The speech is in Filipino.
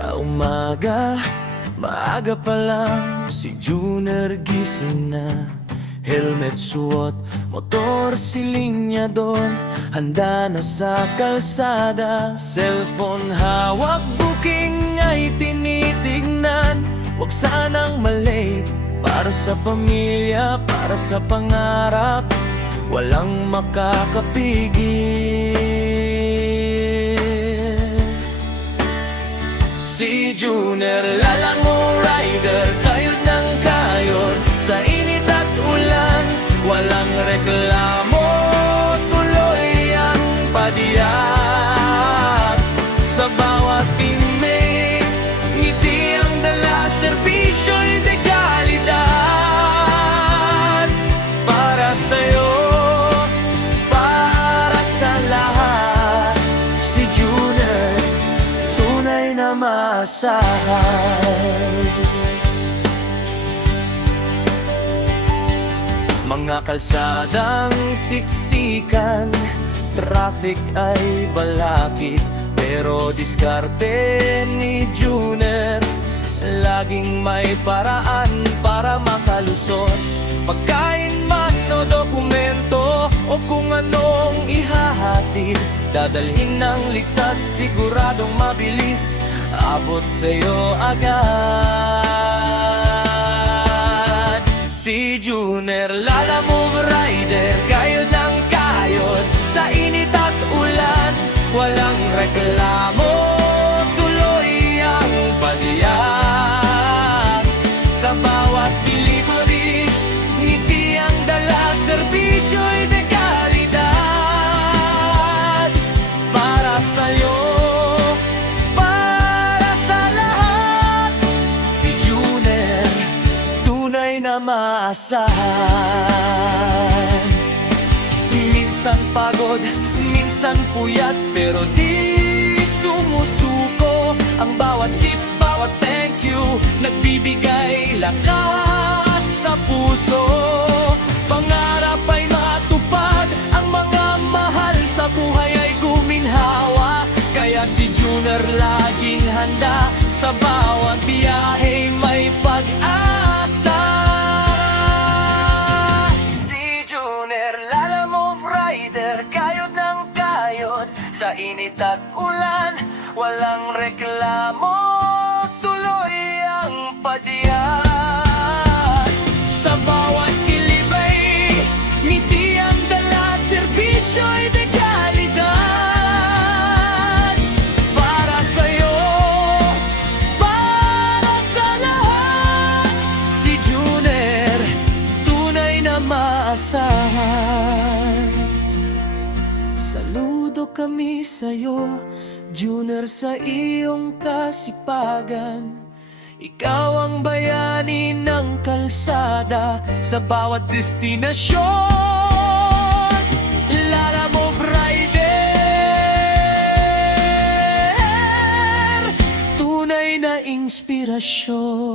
Sa umaga, maaga pa lang, si Junior gising na. Helmet suot, motor silinyador, handa na sa kalsada. Cellphone hawak, booking ay tinitignan. Huwag sanang malate, para sa pamilya, para sa pangarap, walang makakapigil. Si Junior, lalango rider, kayod ng kayod, sa init at ulan, walang reklamo, tuloy ang padiyak. Sa bawat teammate, ngiti ang dala, serbisyo'y dekalidad. Para sa'yo, para sa lahat, si Junior, tunay na maasahan. Mga kalsadang siksikan, traffic ay balakid, pero diskarte ni Junior, laging may paraan para makalusot. Pagkain man o dokumento, o kung anong ihahatid, dadalhin ng ligtas, siguradong mabilis, abot sa'yo agad. Si Junior, lalamove rider, kayod ng kayod, sa init at ulan, walang reklamo, tuloy ang padiyak. Sa bawat delivery, ngiti ang dala, serbisyo'y dekalidad. Para sa'yo, para sa lahat, si Junior, tunay na maasahan. Minsan pagod, minsan puyat, pero di sumusuko. Ang bawat tip, bawat thank you, nagbibigay lakas sa puso. Pangarap ay matupad, ang mga mahal sa buhay ay guminhawa. Kaya si Junior laging handa, sa bawat biyahe may pag-asa. Si Junior, lalamove rider, kayod ng kayod, sa init at ulan, walang reklamo, tuloy ang padiyak. Sa bawat kilibay, ngiti ang dala, serbisyo'y dekalidad. Para sa'yo, para sa lahat, si Junior, tunay na maasahan. Saludo kami sa'yo, Junior, sa iyong kasipagan. Ikaw ang bayani ng kalsada, sa bawat destinasyon. Lalamove rider, tunay na inspirasyon.